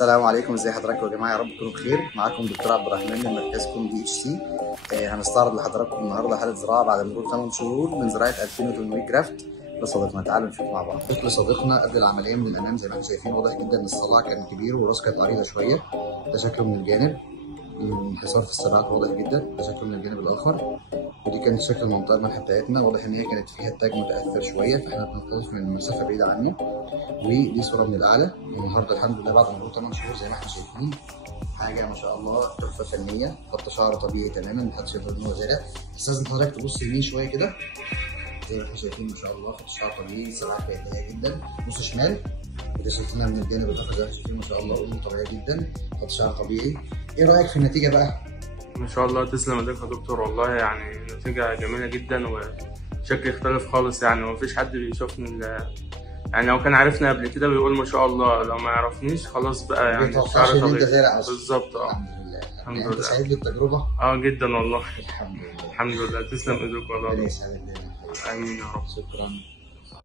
السلام عليكم، ازي حضراتكم يا جماعه؟ يا رب تكونوا بخير. معاكم دكتور عبد الرحمن من مركزكم DHC. هنستعرض لحضراتكم النهارده حاله زراعه بعد مرور 8 شهور من زراعه 2800 جرافت لصديقنا. تعالوا نشوف مع بعض. طفل صديقنا قبل العمليه من الامام زي ما انتم شايفين واضح جدا ان الصلع كان كبير والراس كانت عريضه شويه. ده شكله من الجانب، انحسار في السبعات واضح جدا. ده شكله من الجانب الاخر، ودي كانت شكل المنطقه الملح بتاعتنا. واضح ان هي كانت فيها التاج متاثر شويه، فاحنا بنختلف من مسافه بعيده عنه. ودي صوره من الاعلى النهارده الحمد لله بعد مرور 8 شهور زي ما احنا شايفين. حاجه ما شاء الله تحفه فنيه، خط شعر طبيعي تماما، محدش يقدر ان هو زرع. بس لازم حضرتك تبص يمين شويه كده زي ما احنا شايفين ما شاء الله، خط شعر طبيعي، سبعات بيتيه جدا. بص شمال وده شايفينها من الجانب الاخر زي ما احنا شايفين ما شاء الله، امور طبيعيه جدا، خط شعر طبيعي. ايه رايك في النتيجه بقى؟ ما شاء الله، تسلم ايديك يا دكتور. والله يعني نتيجة جميلة جدا وشكل يختلف خالص. يعني مفيش حد بيشوفني يعني لو كان عارفني قبل كده بيقول ما شاء الله، لو ما يعرفنيش خلاص بقى يعني بيتوقعش ان انت زارع اصلا. بالظبط. الحمد لله. الحمد يعني انت لله. سعيد بالتجربه؟ جدا والله. الحمد لله. الحمد لله، تسلم ايديك والله. ربنا يسعدك دايما. امين يا رب. شكرا.